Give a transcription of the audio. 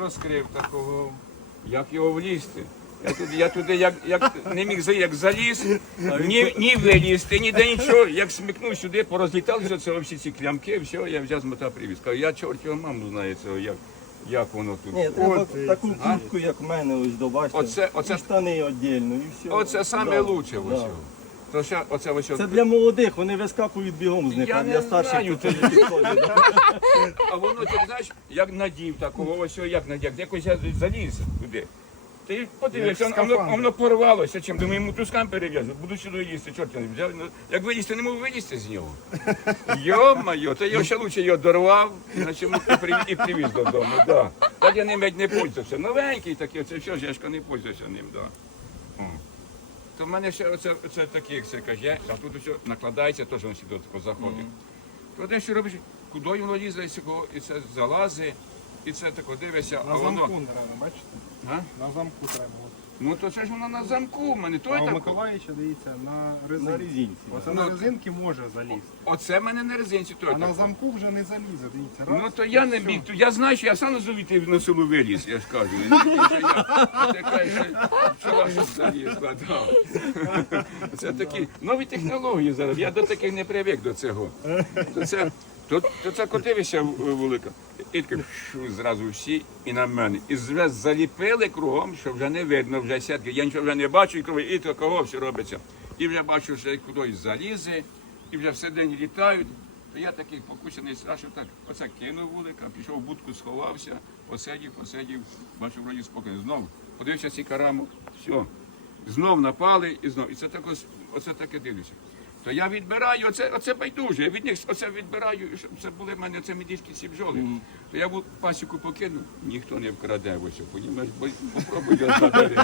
розкрив такого, як його влізти. Я туди, я туди як, як не міг за- як заліз, ні, ні вилізти, ніде нічого. Як смикнув сюди, порозліталися це всі ці клямки, все, я взяв з мота привіз. Кажу, я чорт його маму знаю цього, як, як воно тут. Ні, треба От, таку куртку, як в мене, ось добачте. Оце- оце- І штани віддільно, і все. Оце саме Да, лучше да. То ще, оце ось Це для молодих, вони вискакують бігом з них, Я а не для старших не підходить. А воно, ти знаєш, як надів такого, ось як надів, якось я заліз туди. Ти подивишся, Як воно, воно порвалося чим. Думаю, йому трускам перев'язав, буду сюди їсти, чорт я не взяв. Ну, Як вилізти, не можу вилізти з нього. Йо-моє, то я ще лучше його дорвав, іначе і привіз, і привіз додому. Да. Так я ним навіть не пользувався. Новенький такий, оце все, ж я ж не пользуюся ним. Да. То в мене ще оце, оце такі, як це каже, а тут все накладається, теж воно сюди заходить. Mm -hmm. То де що робиш, куди воно лізе, і це залазить, і це тако дивишся, а На замку воно. треба, бачите? А? На замку треба. От. Ну то це ж воно на замку в мене. То А у так. Миколаївича, дивіться, на резинці. На резинці. Оце Ну, на резинки може залізти. Оце в мене на резинці, то я А на замку вже не залізе, дивіться. Раз, Ну то я не біг, то я знаю, що я сам звідти на село виліз, я ж кажу. Не тільки, я така, вчора щось. Це такі нові технології зараз. Я до таких не привик до цього. То це, то, то це котивище велика. І таке шу, зразу всі і на мене. І вже заліпили кругом, що вже не видно, вже сітки. Я нічого вже не бачу, і круги, і такого все робиться. І вже бачу, що кудись залізе, і вже все день літають. То я такий покусаний страшно так. Оце кинув вулика, пішов в будку, сховався, посидів, посидів, бачу, вроді спокійно. Знову подивився ці караму, все. Знов напали і знов. І це так ось, оце таке дивлюся. То я відбираю, оце, оце байдуже, я від них оце відбираю, щоб це були в мене це медичні бджоли. То я пасіку покину, ніхто не вкраде ось, понімаєш, бо попробуй я забери.